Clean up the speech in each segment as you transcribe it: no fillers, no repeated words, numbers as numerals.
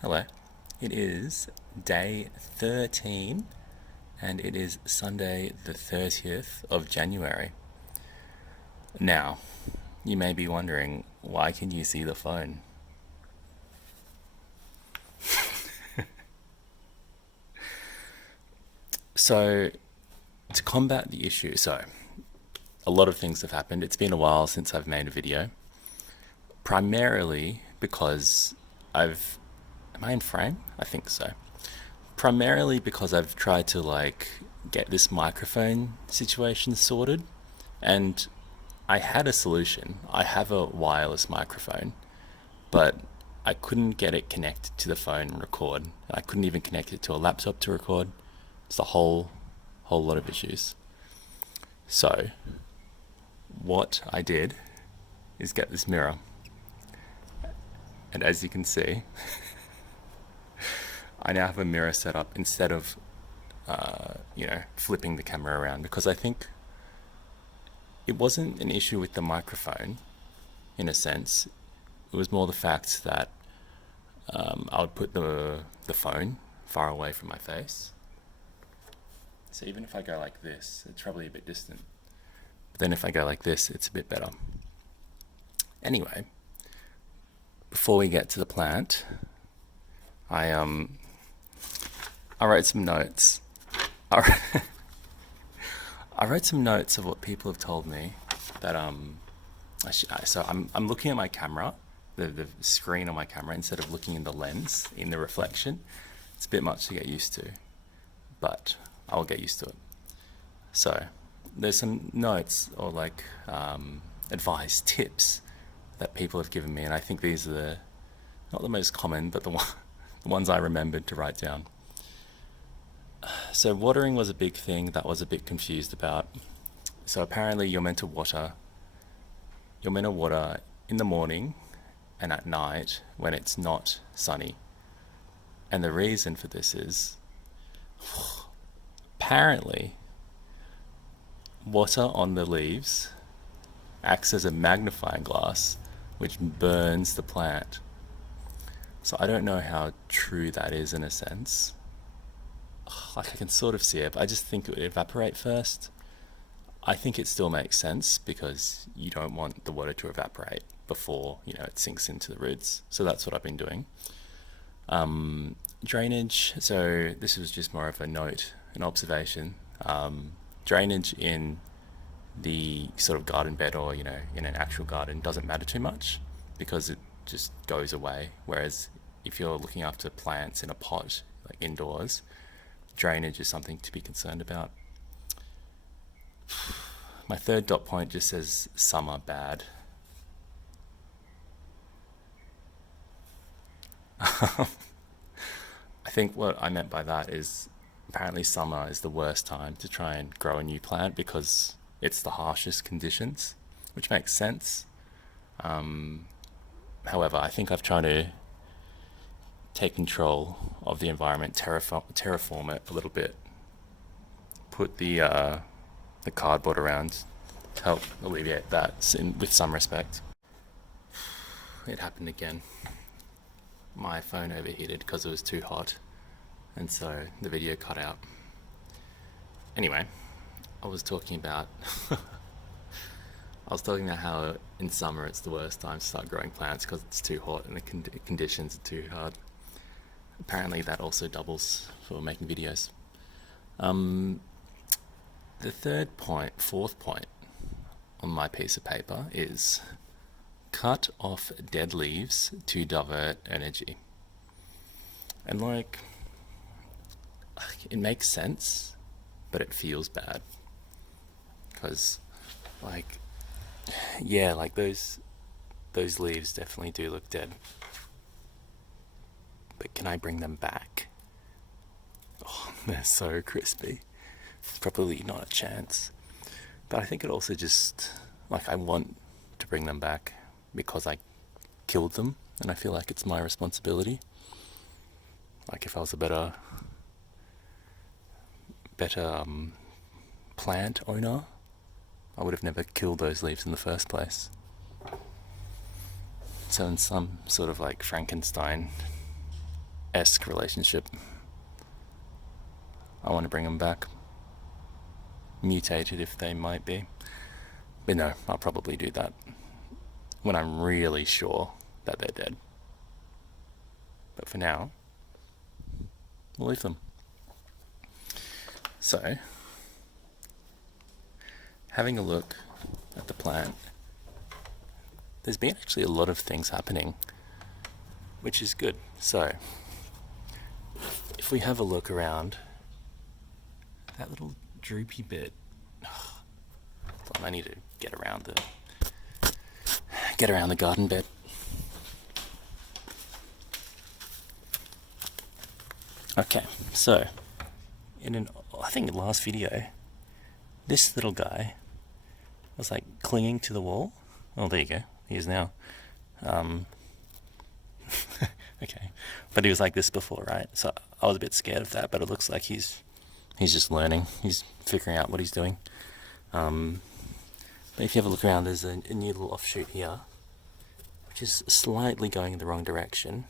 Hello. It is day 13 and it is Sunday the 30th of January. Now, you may be wondering, why can you see the phone? So, to combat the issue, a lot of things have happened. It's been a while since I've made a video, primarily because I've. Am I in frame? I think so. Primarily because I've tried to get this microphone situation sorted, and I had a solution. I have a wireless microphone, but I couldn't get it connected to the phone and record. I couldn't even connect it to a laptop to record. It's a whole lot of issues. So what I did is get this mirror, and as you can see, I now have a mirror set up instead of flipping the camera around, because I think it wasn't an issue with the microphone in a sense. It was more the fact that I would put the phone far away from my face. So even if I go like this, it's probably a bit distant. But then if I go like this, it's a bit better. Anyway, before we get to the plant, I wrote some notes. I wrote, I wrote some notes of what people have told me that so I'm looking at my camera, the screen on my camera, instead of looking in the lens, in the reflection. It's a bit much to get used to, but I'll get used to it. So there's some notes or advice, tips that people have given me, and I think these are not the most common, but the ones I remembered to write down. So watering was a big thing that I was a bit confused about. So apparently you're meant to water in the morning and at night when it's not sunny. And the reason for this is apparently water on the leaves acts as a magnifying glass which burns the plant. So I don't know how true that is in a sense. I can sort of see it, but I just think it would evaporate first. I think it still makes sense because you don't want the water to evaporate before it sinks into the roots. So that's what I've been doing. Drainage. So this was just more of a note, an observation. Drainage in the sort of garden bed or in an actual garden doesn't matter too much because it just goes away. Whereas if you're looking after plants in a pot, like indoors, drainage is something to be concerned about. My third dot point just says summer bad. I think what I meant by that is apparently summer is the worst time to try and grow a new plant because it's the harshest conditions, which makes sense. However, I think I've tried to take control of the environment, terraform it a little bit, put the cardboard around to help alleviate that with some respect. It happened again. My phone overheated because it was too hot, and so the video cut out. Anyway, I was talking about I was talking about how in summer it's the worst time to start growing plants because it's too hot and the conditions are too hard. Apparently, that also doubles for making videos. Um, the fourth point on my piece of paper is cut off dead leaves to divert energy. And it makes sense, but it feels bad. Because, those leaves definitely do look dead. But can I bring them back? Oh, they're so crispy. Probably not a chance. But I think it also just, I want to bring them back because I killed them, and I feel like it's my responsibility. If I was a better plant owner, I would have never killed those leaves in the first place. So in some sort of Frankenstein esque relationship. I want to bring them back, mutated if they might be. But no, I'll probably do that when I'm really sure that they're dead. But for now, we'll leave them. So, having a look at the plant, there's been actually a lot of things happening, which is good. So, if we have a look around, that little droopy bit, I need to get around the garden bed. Okay, so I think last video, this little guy was like clinging to the wall. Oh, there you go. He is now. Okay, but he was like this before, right? So I was a bit scared of that, but it looks like he's just learning. He's figuring out what he's doing. But if you have a look around, there's a new little offshoot here, which is slightly going in the wrong direction,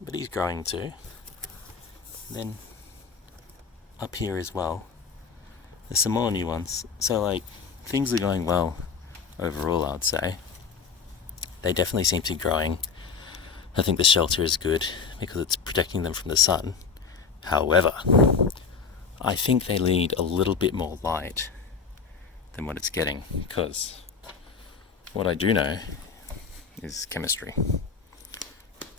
but he's growing too. And then up here as well, there's some more new ones. So like, things are going well overall, I'd say. They definitely seem to be growing. I think the shelter is good because it's protecting them from the sun. However, I think they need a little bit more light than what it's getting, because what I do know is chemistry,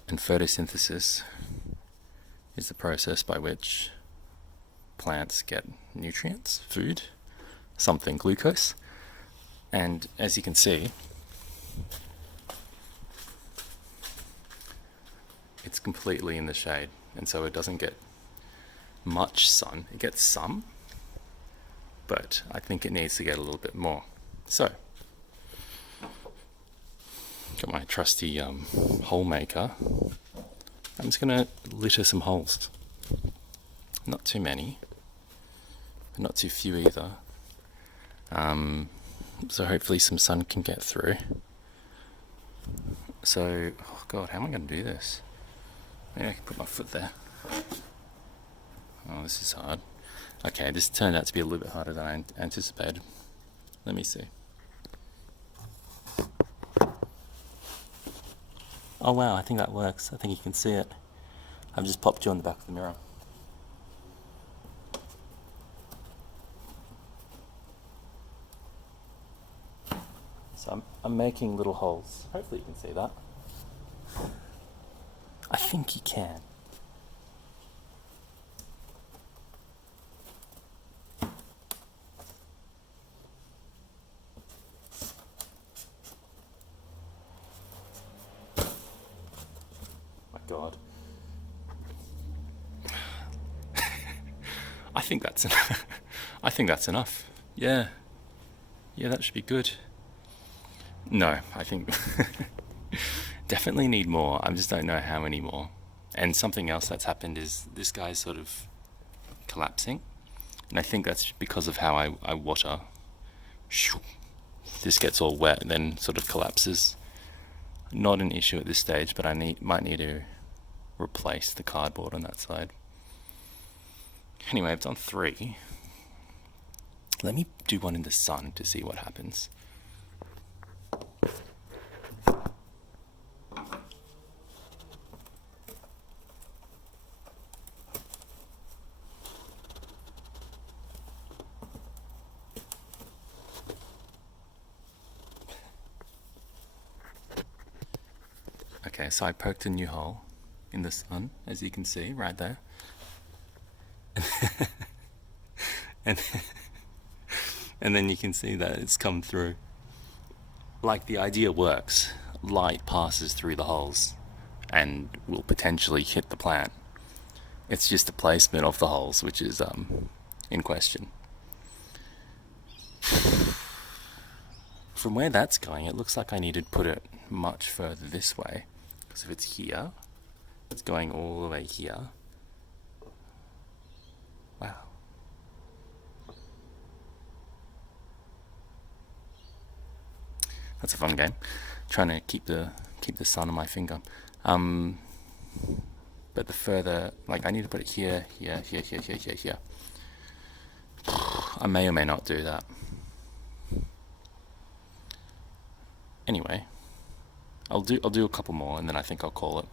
and photosynthesis is the process by which plants get nutrients, food, something, glucose. And as you can see, it's completely in the shade, and so it doesn't get much sun. It gets some, but I think it needs to get a little bit more. So, got my trusty hole maker. I'm just going to litter some holes. Not too many, but not too few either. So hopefully some sun can get through. So, oh God, how am I going to do this? Maybe I can put my foot there. Oh, this is hard. Okay, this turned out to be a little bit harder than I anticipated. Let me see. Oh wow, I think that works. I think you can see it. I've just popped you on the back of the mirror. So I'm making little holes. Hopefully you can see that. I think you can. My God. I think that's enough. I think that's enough. Yeah. Yeah, that should be good. No, I think definitely need more. I just don't know how many more. And something else that's happened is this guy's sort of collapsing. And I think that's because of how I water. This gets all wet and then sort of collapses. Not an issue at this stage, but I might need to replace the cardboard on that side. Anyway, I've done 3. Let me do one in the sun to see what happens. Okay, so I poked a new hole in the sun, as you can see, right there. and and then you can see that it's come through. Like, the idea works. Light passes through the holes and will potentially hit the plant. It's just the placement of the holes which is in question. From where that's going, it looks like I need to put it much further this way. Because if it's here, it's going all the way here. Wow. That's a fun game. Trying to keep the sun on my finger. But but the further, like I need to put it here, here, here, here, here, here, here. I may or may not do that. Anyway, I'll do a couple more and then I think I'll call it.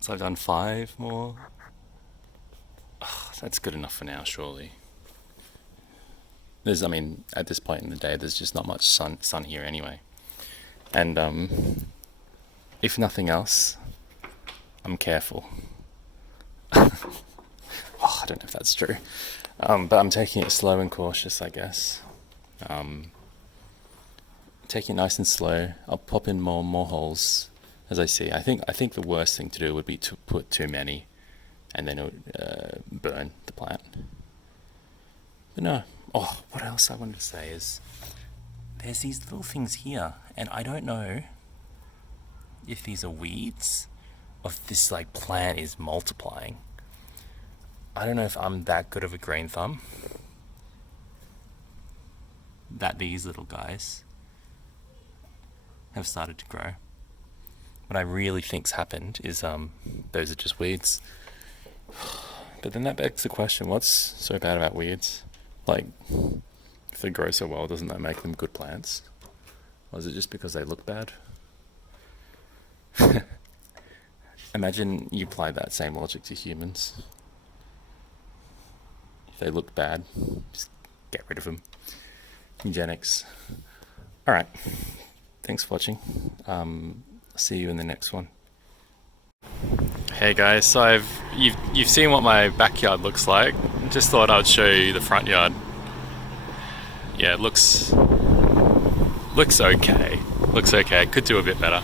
So I've done 5 more. Oh, that's good enough for now, surely. I mean, at this point in the day, there's just not much sun here anyway. And if nothing else, I'm careful. Oh, I don't know if that's true. But I'm taking it slow and cautious, I guess. Taking it nice and slow. I'll pop in more holes as I see. I think the worst thing to do would be to put too many, and then it would burn the plant. But no. Oh, what else I wanted to say is there's these little things here, and I don't know if these are weeds or if this like plant is multiplying. I don't know if I'm that good of a green thumb that these little guys have started to grow. What I really think's happened is those are just weeds. But then that begs the question, what's so bad about weeds? Like, if they grow so well, doesn't that make them good plants? Or is it just because they look bad? Imagine you apply that same logic to humans. If they look bad, just get rid of them. Eugenics. Alright, thanks for watching. See you in the next one. Hey guys, so you've seen what my backyard looks like. Just thought I'd show you the front yard. Yeah, it looks okay. Looks okay. Could do a bit better.